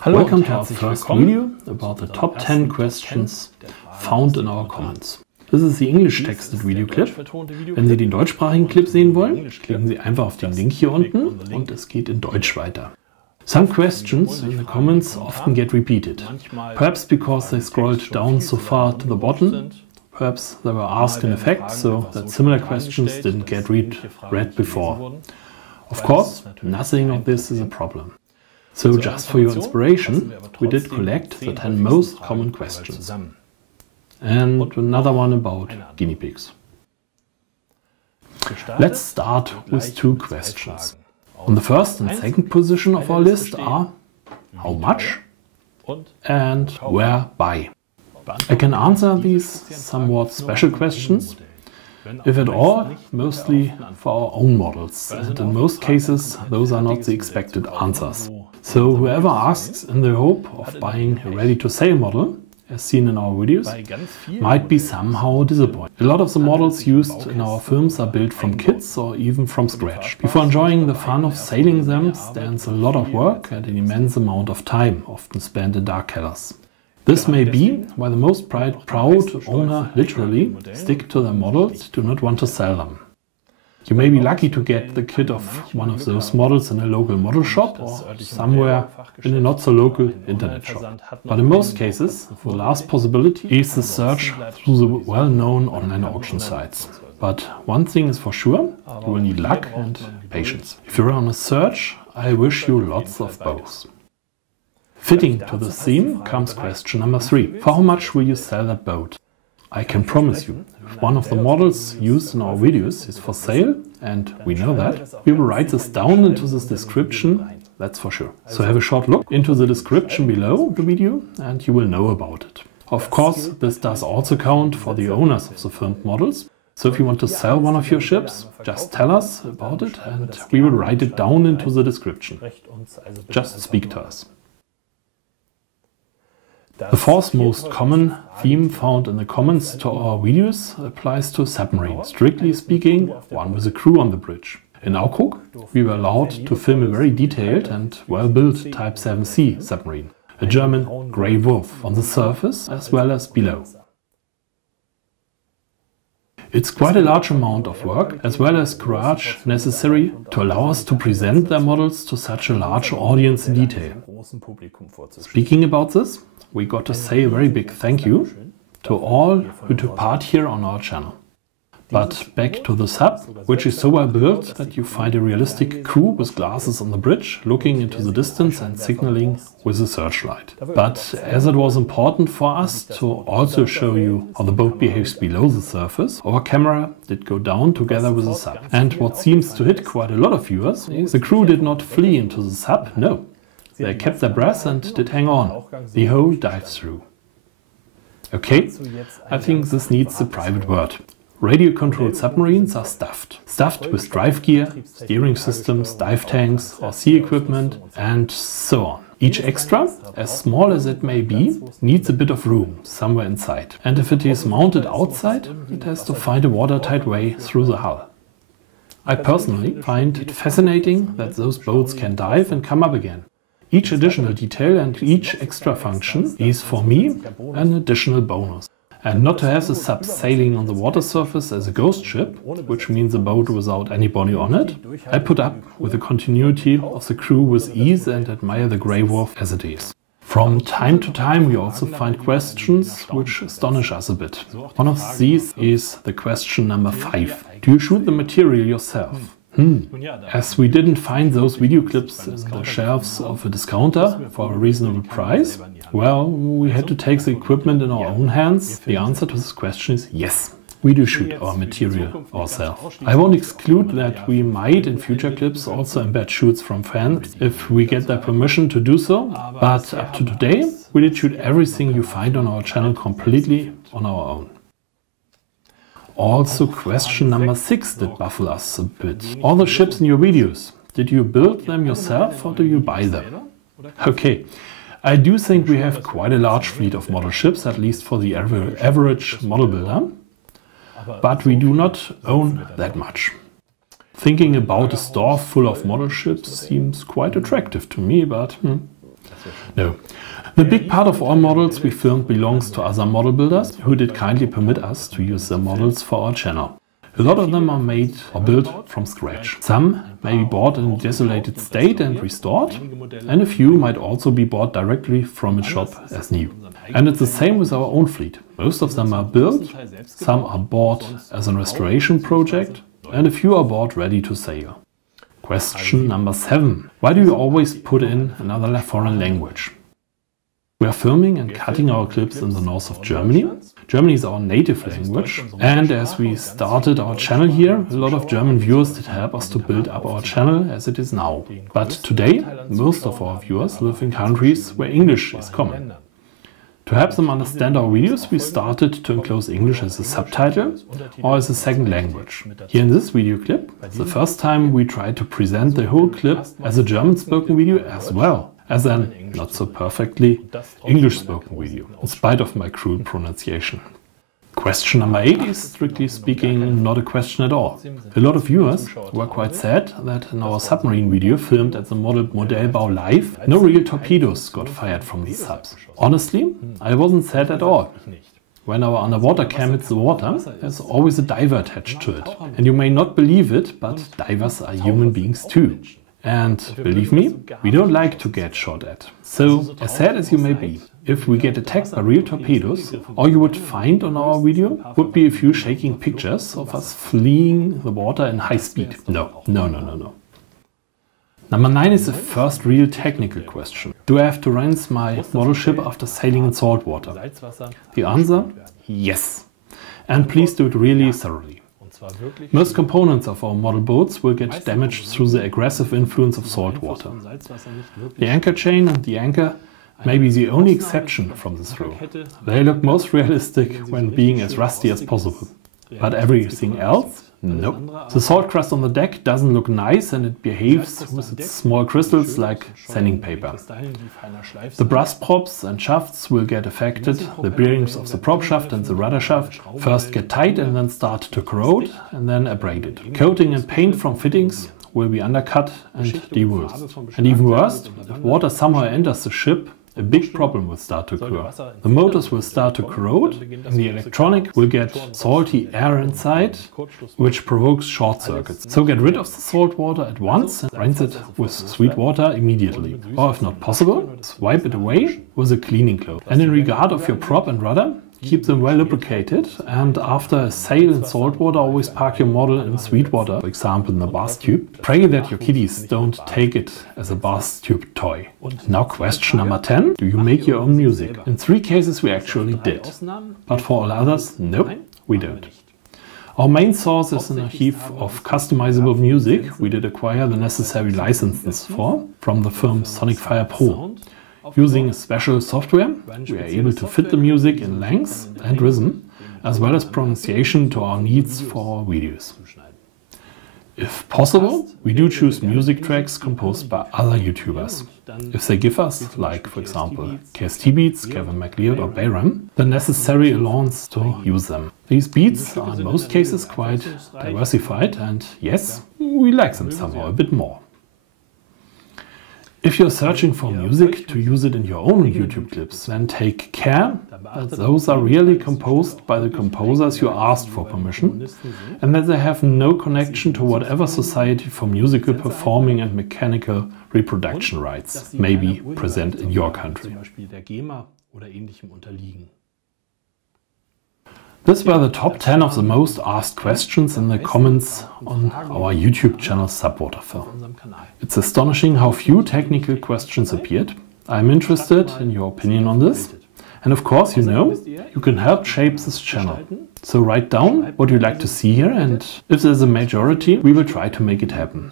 Hello, welcome to our first video about the top 10 questions found in our comments. This is the English texted video clip. Wenn Sie den deutschsprachigen Clip sehen wollen, klicken Sie einfach auf den Link hier unten und es geht in Deutsch weiter. Some questions in the comments often get repeated, perhaps because they scrolled down so far to the bottom, perhaps they were asked in effect so that similar questions didn't get read before. Of course, nothing of this is a problem. So just for your inspiration, we did collect the 10 most common questions. And another one about guinea pigs. Let's start with two questions. On the first and second position of our list are how much and where by. I can answer these somewhat special questions, if at all, mostly for our own models, and in most cases those are not the expected answers. So whoever asks in the hope of buying a ready-to-sale model, as seen in our videos, might be somehow disappointed. A lot of the models used in our films are built from kits or even from scratch. Before enjoying the fun of sailing them stands a lot of work and an immense amount of time, often spent in dark kellers. This may be why the most proud owner literally stick to their models, do not want to sell them. You may be lucky to get the kit of one of those models in a local model shop or somewhere in a not-so-local internet shop. But in most cases, the last possibility is the search through the well-known online auction sites. But one thing is for sure, you will need luck and patience. If you're on a search, I wish you lots of both. Fitting to the theme comes question number 3. For how much will you sell that boat? I can promise you, if one of the models used in our videos is for sale, and we know that, we will write this down into this description, that's for sure. So have a short look into the description below the video and you will know about it. Of course, this does also count for the owners of the filmed models. So if you want to sell one of your ships, just tell us about it and we will write it down into the description. Just speak to us. The fourth most common theme found in the comments to our videos applies to a submarine. Strictly speaking, one with a crew on the bridge. In Aukrug, we were allowed to film a very detailed and well-built Type 7C submarine, a German grey wolf, on the surface as well as below. It's quite a large amount of work as well as courage necessary to allow us to present their models to such a large audience in detail. Speaking about this, we got to say a very big thank you to all who took part here on our channel. But back to the sub, which is so well built that you find a realistic crew with glasses on the bridge looking into the distance and signaling with a searchlight. But as it was important for us to also show you how the boat behaves below the surface, our camera did go down together with the sub. And what seems to hit quite a lot of viewers is the crew did not flee into the sub, no. They kept their breath and did hang on the whole dive through. Okay, I think this needs a private word. Radio-controlled submarines are stuffed. Stuffed with drive gear, steering systems, dive tanks or sea equipment and so on. Each extra, as small as it may be, needs a bit of room somewhere inside. And if it is mounted outside, it has to find a watertight way through the hull. I personally find it fascinating that those boats can dive and come up again. Each additional detail and each extra function is for me an additional bonus. And not to have the sub sailing on the water surface as a ghost ship, which means a boat without anybody on it, I put up with the continuity of the crew with ease and admire the grey wolf as it is. From time to time we also find questions which astonish us a bit. One of these is the question number 5. Do you shoot the material yourself? As we didn't find those video clips in the shelves of a discounter for a reasonable price, well, we had to take the equipment in our own hands. The answer to this question is yes, we do shoot our material ourselves. I won't exclude that we might in future clips also embed shoots from fans if we get their permission to do so, but up to today we did shoot everything you find on our channel completely on our own. Also question number 6 did baffle us a bit. All the ships in your videos, did you build them yourself or do you buy them? Okay, I do think we have quite a large fleet of model ships, at least for the average model builder, but we do not own that much. Thinking about a store full of model ships seems quite attractive to me, but no. The big part of all models we filmed belongs to other model builders who did kindly permit us to use their models for our channel. A lot of them are made or built from scratch. Some may be bought in a desolated state and restored, and a few might also be bought directly from a shop as new. And it's the same with our own fleet. Most of them are built, some are bought as a restoration project, and a few are bought ready to sail. Question number 7. Why do you always put in another foreign language? We are filming and cutting our clips in the north of Germany. Germany is our native language, and as we started our channel here, a lot of German viewers did help us to build up our channel as it is now. But today, most of our viewers live in countries where English is common. To help them understand our videos, we started to enclose English as a subtitle or as a second language. Here in this video clip, it's the first time we tried to present the whole clip as a German-spoken video as well as an not so perfectly English-spoken video, in spite of my crude pronunciation. Question number 8 is, strictly speaking, not a question at all. A lot of viewers were quite sad that in our submarine video filmed at the Modellbau Live, no real torpedoes got fired from these subs. Honestly, I wasn't sad at all. When our underwater cam hits the water, there's always a diver attached to it. And you may not believe it, but divers are human beings too. And believe me, we don't like to get shot at. So, as sad as you may be, if we get attacked by real torpedoes, all you would find on our video would be a few shaking pictures of us fleeing the water in high speed. No. Number 9 is the first real technical question. Do I have to rinse my model ship after sailing in salt water? The answer? Yes. And please do it really thoroughly. Most components of our model boats will get damaged through the aggressive influence of salt water. The anchor chain and the anchor may be the only exception from this rule. They look most realistic when being as rusty as possible. But everything else? No. The salt crust on the deck doesn't look nice and it behaves with its small crystals like sanding paper. The brass props and shafts will get affected. The bearings of the prop shaft and the rudder shaft first get tight and then start to corrode and then abraded. Coating and paint from fittings will be undercut and de-wooled. And even worse, if water somehow enters the ship, a big problem will start to occur. The motors will start to corrode and the electronic will get salty air inside, which provokes short circuits. So get rid of the salt water at once and rinse it with sweet water immediately. Or if not possible, wipe it away with a cleaning cloth. And in regard of your prop and rudder, keep them well lubricated, and after a sail in salt water, always park your model in sweet water, for example in the bath tube. Pray that your kiddies don't take it as a bath tube toy. Now question number 10. Do you make your own music? In 3 cases we actually did, but for all others, no, we don't. Our main source is an archive of customizable music we did acquire the necessary licenses for from the firm Sonicfire Pro. Using a special software, we are able to fit the music in length and rhythm, as well as pronunciation to our needs for our videos. If possible, we do choose music tracks composed by other YouTubers. If they give us, like for example KST Beats, Kevin MacLeod or Bayram, the necessary allowance to use them. These beats are in most cases quite diversified and yes, we like them somehow a bit more. If you're searching for music to use it in your own YouTube clips, then take care that those are really composed by the composers you asked for permission and that they have no connection to whatever Society for Musical Performing and Mechanical Reproduction rights may be present in your country. These were the top 10 of the most asked questions in the comments on our YouTube channel Subwaterfilm. It's astonishing how few technical questions appeared. I'm interested in your opinion on this. And of course, you know, you can help shape this channel. So write down what you'd like to see here, and if there's a majority, we will try to make it happen.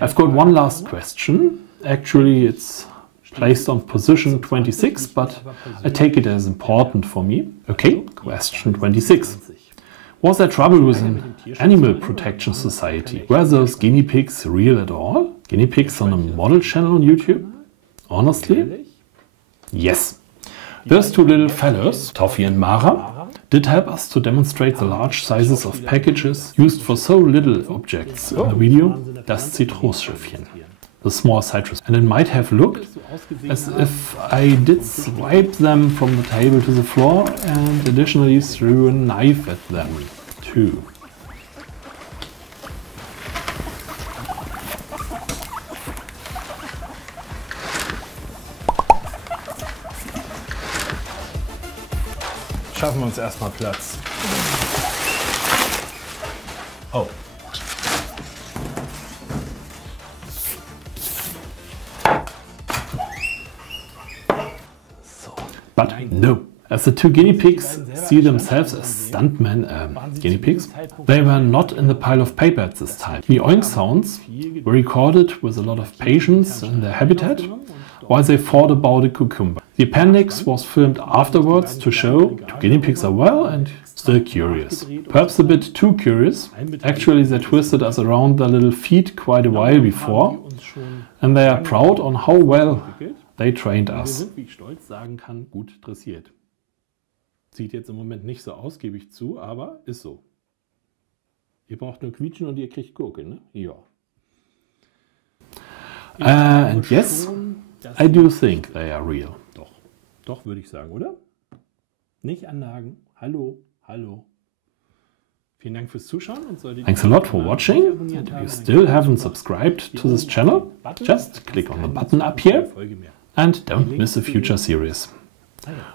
I've got one last question. Actually, it's placed on position 26, but I take it as important for me. Okay, question 26. Was there trouble with an animal protection society? Were those guinea pigs real at all? Guinea pigs on a model channel on YouTube? Honestly? Yes. Those two little fellows, Toffee and Mara, did help us to demonstrate the large sizes of packages used for so little objects in the video, das Zitrosschiffchen, the small citrus. And it might have looked as if I did swipe them from the table to the floor and additionally threw a knife at them too. Schaffen wir uns erstmal Platz. Oh. So. But no. As the two guinea pigs see themselves as stuntmen guinea pigs, they were not in the pile of paper at this time. The oink sounds were recorded with a lot of patience in their habitat while they fought about a cucumber. The appendix was filmed afterwards to show two guinea pigs are well and still curious. Perhaps a bit too curious. Actually, they twisted us around their little feet quite a while before, and they are proud on how well they trained us. Wie ich stolz sagen kann, gut dressiert. Sieht jetzt im Moment nicht so aus, gebe ich zu, aber ist so. Ihr braucht nur quietschen und ihr kriegt Gurke, ne? Ja. And yes, I do think they are real. Doch, doch würde ich sagen, oder? Nicht annagen. Hallo, hallo. Vielen Dank fürs Zuschauen. Und thanks a lot for watching. And if you still haven't subscribed to this channel, just click on the button up here and don't miss a future series.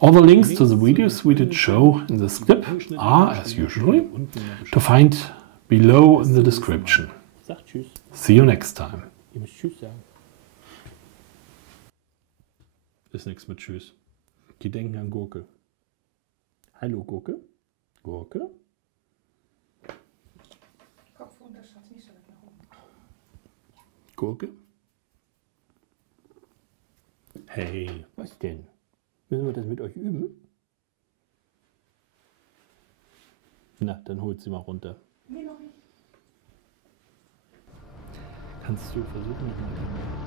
All the links to the videos we did show in this clip are, as usual, to find below in the description. See you next time. Ihr müsst Tschüss sagen. Ist nichts mit Tschüss. Die denken an Gurke. Hallo Gurke. Gurke. Kopf runter, Schatz, nicht so weit nach oben. Gurke. Hey, was denn? Müssen wir das mit euch üben? Na, dann holt sie mal runter. Nee, noch nicht. Kannst du versuchen, mit dem